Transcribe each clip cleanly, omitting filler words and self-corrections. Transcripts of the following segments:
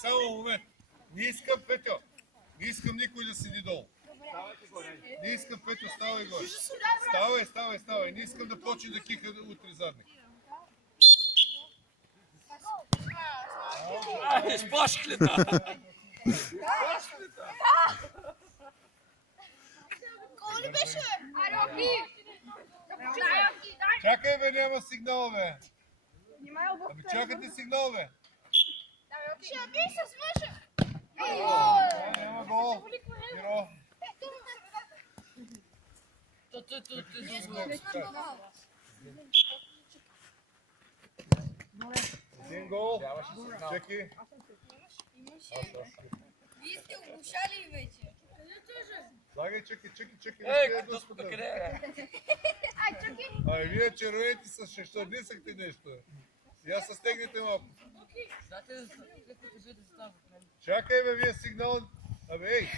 Само момент. Не искам, Петьо. Не искам никой да седи долу. Не искам, Петьо, ставай горе. Ставай. Не искам да почне да киха утре задник. Изпашклита! Кой ли беше? Чакай, бе, няма сигнал, бе. Ами чакайте сигнал, бе. Ще би се смъша. Няма гол. Геро. Един гол. Чеки. Вие сте оглушали вече. Слагай, чеки. Ей, Господа, къде е? Ай, вие червените са, ще дисахте нещо. Я се стегнете малко. Чакай, бе, вие сигнал. Абе, ей.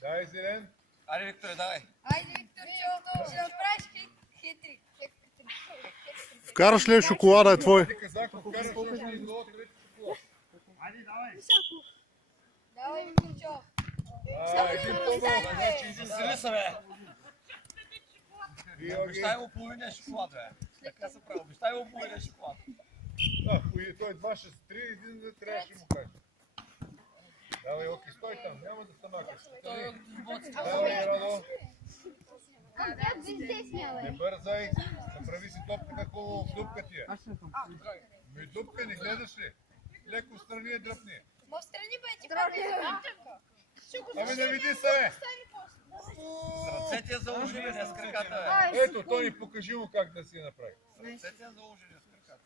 Дай, Зелен. Айде, Викторе, давай. Айде, Виктор, ще направиш хитрик. Вкараш ли шоколада е твой? Ти казах, вкараш още един гол, трети шоколад. Давай, Викторчо. Един по-малко, значи един Засили се, бе. Георги. Обещай му половина шоколад, бе. Така се прави. Обещай му половина шоколад. Той 2 ще 3, един да трябваше му кажа. Давай, Оки, стой там, няма да стамакаш. Давай, Радо. Не бързай, направи си топката хубаво в дупка ти е. Ми дупка не гледаш ли? Леко страни е дръпни. Ма страни бе, ти правиш. Ами не види се, бе! Ръцете заложили, не с краката, бе. Ето, Тони, покажи му как да си направи. Ръцете заложили, с краката.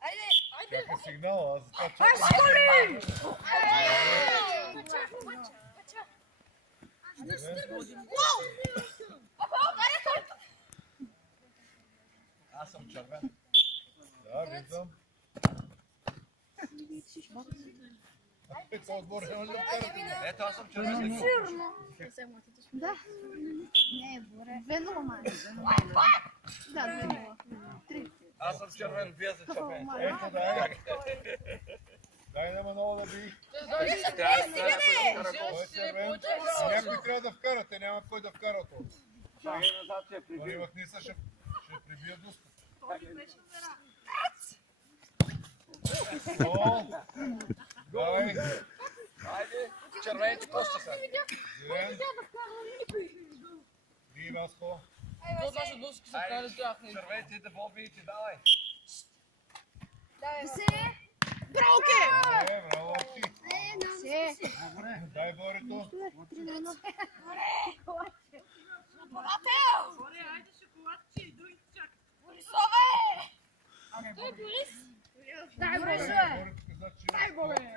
Айде! Чакай сигнал, аз за това чакам. Аз съм червен. Да, виждам. Ето, отбор, няма ли да вкарате? Ето, аз съм червен. Да. Не, Боре. 2-0 май. Да, 2-0. 3. Аз съм червен, вие за червен. Ето, дай. Дай на Манол да би. Той е червен. Някой трябва да вкарате, няма кой да вкара това. Тони Махниса ще прибия дуска. Давай. Айде, червените костаха. Зелен. Би, Васко. Айде, червените да бобиите, давай. Браво, Ке! Браво, Оки. Дай Борето. Дай, Борисо! Дай, Боре!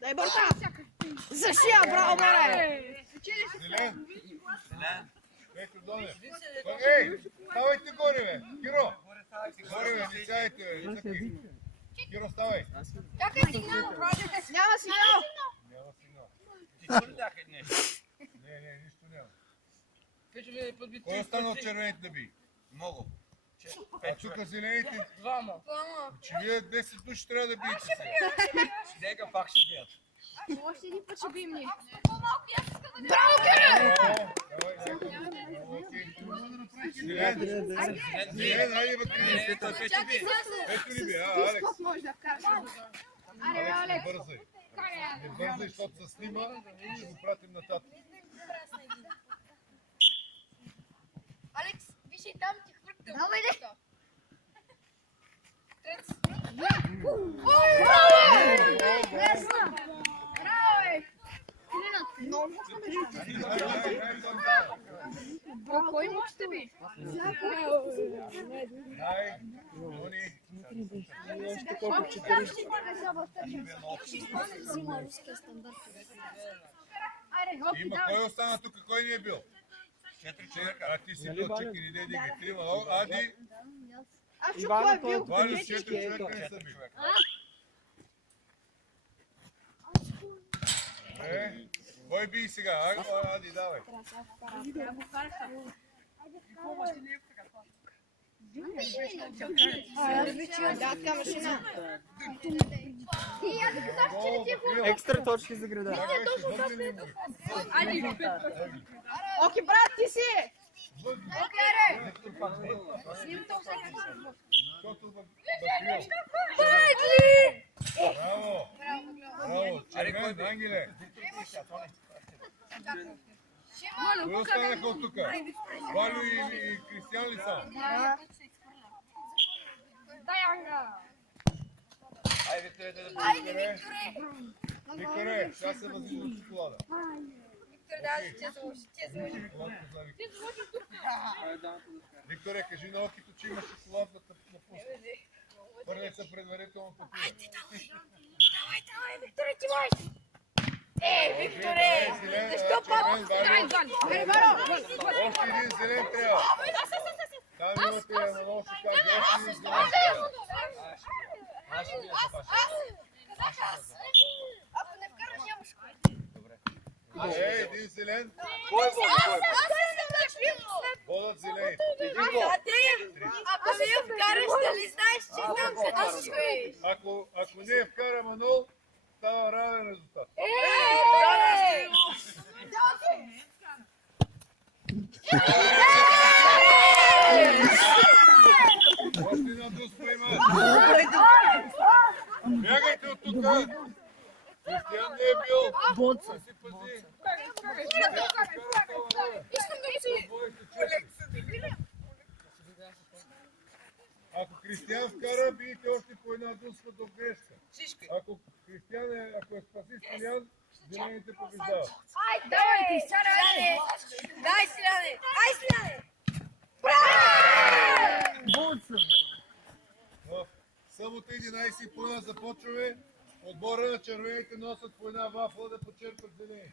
Дай, Борка! Зашия, браво, Боре! Зелен. Зелен. Ето, Доне. Ей, ставайте горе, бе. Киро. Горе, бе, не сядайте, бе. Не такива. Киро, ставай. Чакай сигнал, брат. Няма сигнал! Няма сигнал. Ти чули някъде нещо? Не, нищо няма. Кой остана от червените да би? Много. А тук зелените? Двама. Че вие 10 души трябва да биете се. Снега пак ще бият. Още един път ще бим ни. По-малко аз искам да Браво, Ке! Зелен, айде бе, Ето, вече би. ето ли би, Алекс? Скок може да вкараш. Аре, Алекс, не Алекс. бързай. Не бързай, защото се снима и ще го пратим нататък. Алекс, виж и там ти хвъркта. Давай, де! Кой му ще би? Дай, Тони. Има кой остана тук, кой не е бил? 4 човека. А ти си бил 4, не дигай 3, Ади, Аз чух кой е бил. 24 човека не са били. Кой би сега? Ади, давай. Датка машина. Екстра точки за града. Оки, брат, ти си! Браво! Браво! Червен, Ангеле! Кой останаха от тук? Валю и Кристиян ли са? Айде, Викторе, да Викторе! Викторе, сега се възлиза от шоколада. Викторе, кажи на Окито, че има шоколад на пуска. Пърне се предварително такива. Давай, Викторе, ти можеш! Викторе! Защо папа? Още един зелен трябва. Там имате много ще каже. Още един зелен трябва. Ако не вкараш, нямаш. Един зелен. Водът зелен. Ако не я вкараш, дали знаеш, че там къде ще стоиш? Ако не я вкара Манол, става равен резултат. Още една дуспа има. Бягайте от тук. Кристиян не е бил. Да си пази. Ако Кристиян вкара, бидете още по една дуска до грешка. Ако е спаси Стилян, зелените побеждават. Давай, Кристияне! Дай, Силяне! Ай, Силяне! В събота 11:30 започваме. Отбора на червените носят по една вафла да почерпат зелени.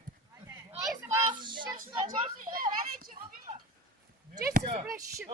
Често се влечеш.